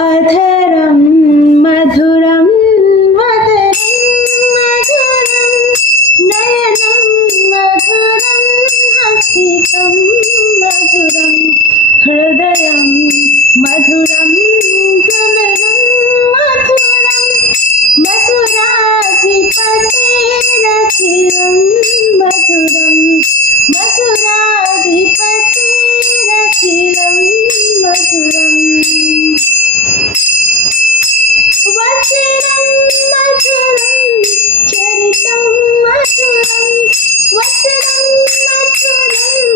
अधरं मधुरं वदनं मधुरं नयनं मधुरं हसितं मधुरं हृदयं मधुरं गमनं मधुरं मधुराधिपतेरखिलं मधुरं मधुराधिपतेरखिलं मधुरम् वचनं मधुरं चरितं मधुरं वचनं मधुरं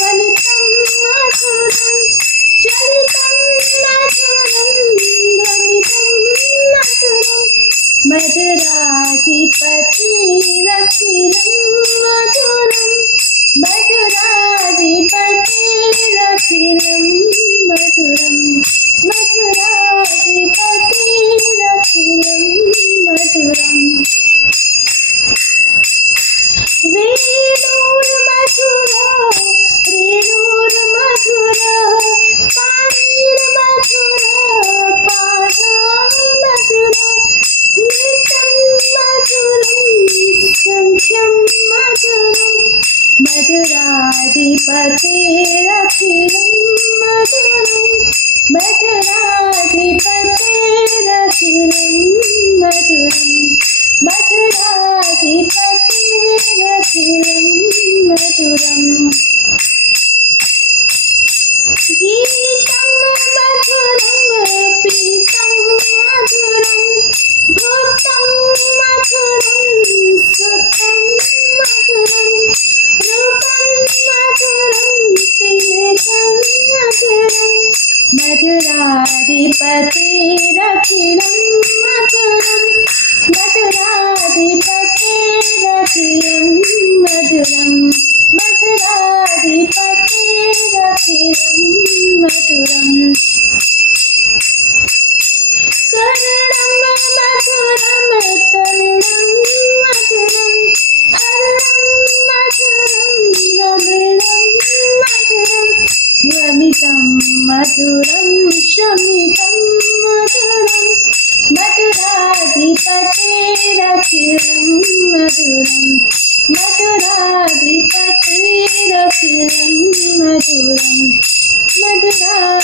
वलितं मधुरं चरितं मधुरं वलितं मधुरं मधुराधिपतेरखिलं मधुरं मधुराधिपतेरखिलं मधुरं मधुराधिपतेरखिलं मधुरम् वेणुर्मधुरा रेणुर्मधुरा पाणिर्मधुरा पादमधुरा नृत्यं मधुरं सख्यं मधुरं मधुराधिपतेरखिलं मधुरं मधुराधिपतेरखिलं मधुरं मधुराधिपतेरखिलं मधुरम् गीतं मधुरं पीतं मधुरं भूतं मधुरं सुखं मधुरं रूपं मधुरं पीतं मधुरं मधुराधिपतेरखिलं मधुरं मधुराधिपतेरखिलं मधुरं मधुराधिपतेरखिलं मधुरम् कर्णं मधुरं तरुणं मधुरं हरणं मधुरं रमणं मधुरं रमितं मधुरं शमितं मधुरं मधुराधिपतेरखिलं मधुरं मधुराधिपतेरखिलं मधुरं मधुराधिपतेरखिलं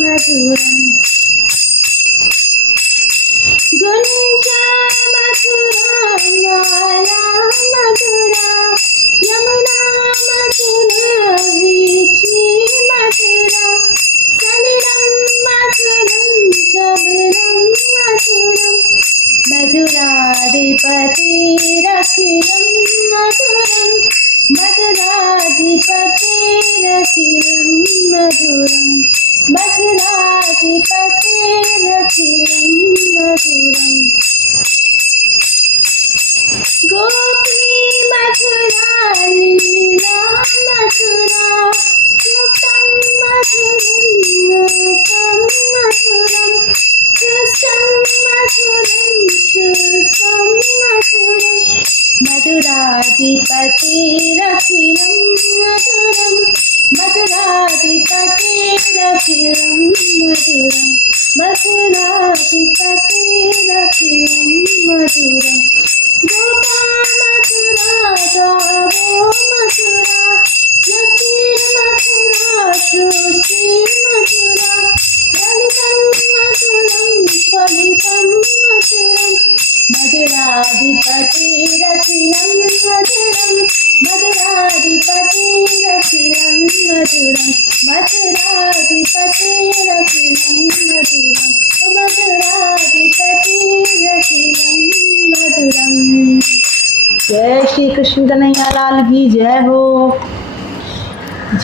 मधुरम् गुञ्जा मधुरा माला मधुरा यमुना मधुरा वीची मधुरा सलिलं मधुरं कमलं मधुरं मधुराधिपतेरखिलं मधुरं मधुराधिपतेरखिलं मधुरं मधुराधिपतेरखिलं मधुरम् गोपी मधुरा लीला मधुरा युक्तं मधुरं लोकं मधुरं कृष्णं मधुरं शुष्कं मधुरं मधुराधिपतेरखिलं मधुरं मधुराधिपतेरखिलं मधुरं मधुराधिपतेरखिलं मधुरम् गोपा मधुरा गावो मधुरा नसीर्मधुरा श्रुति मधुरा ललितं मधुरं फलितं मधुरं मधुराधिपतेरखिलं मधुरं मधुराधिपतेरखिलं मधुरं मधुराधिपतेरखिलं मधुरं मधुराधिपतेरखिलं मधुरम्। जय श्री कृष्ण कन्हैया लाल की जय हो।